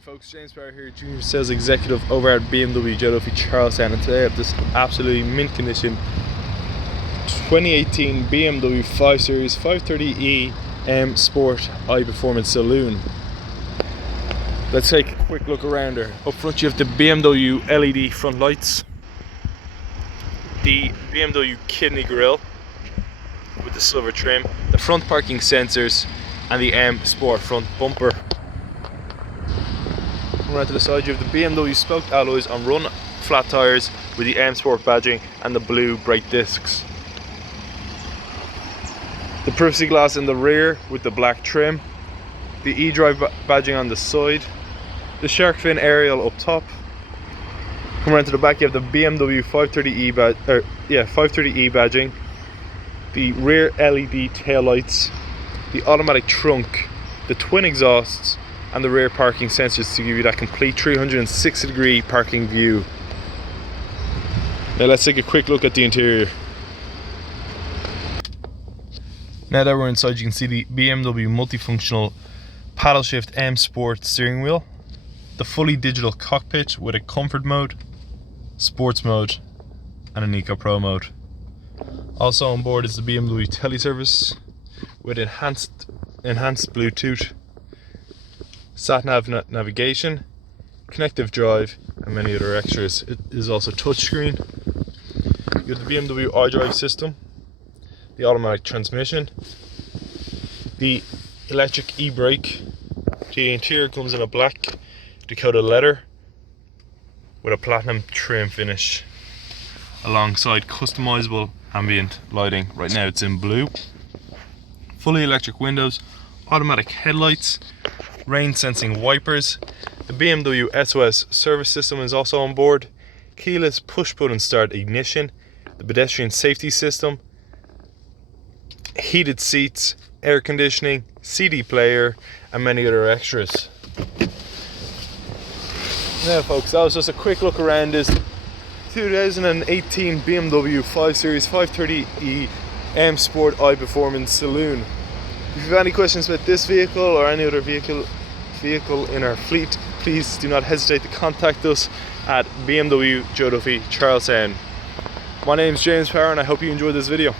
Folks, James Barr here, Junior Sales Executive over at BMW Joe Duffy Charlestown, and today I have this absolutely mint condition 2018 BMW 5 Series 530e M Sport iPerformance Saloon. Let's take a quick look around her. Up front you have the BMW LED front lights, the BMW kidney grille with the silver trim, the front parking sensors, and the M Sport front bumper. Around to the side you have the BMW spoked alloys on run flat tyres with the M Sport badging and the blue brake discs. The privacy glass in the rear with the black trim, the eDrive badging on the side, the shark fin aerial up top. Come around to the back, you have the BMW 530e 530e badging, the rear LED tail lights, the automatic trunk, the twin exhausts, and the rear parking sensors to give you that complete 360-degree parking view. Now let's take a quick look at the interior. Now that we're inside, you can see the BMW multifunctional paddle shift M Sport steering wheel, the fully digital cockpit with a comfort mode, sports mode, and an Eco Pro mode. Also on board is the BMW teleservice with enhanced Bluetooth, sat-nav navigation, connective drive, and many other extras. It is also touchscreen. You have the BMW iDrive system, the automatic transmission, the electric e-brake. The interior comes in a black Dakota leather with a platinum trim finish alongside customizable ambient lighting. Right now it's in blue. Fully electric windows, automatic headlights, rain sensing wipers. The BMW SOS service system is also on board, keyless push button start ignition, the pedestrian safety system, heated seats, air conditioning, CD player, and many other extras. Now folks, that was just a quick look around this 2018 BMW 5 Series 530e M Sport iPerformance Saloon. If you have any questions about this vehicle or any other vehicle in our fleet, please do not hesitate to contact us at BMW Joe Duffy Charlestown. My name is James Barr and I hope you enjoyed this video.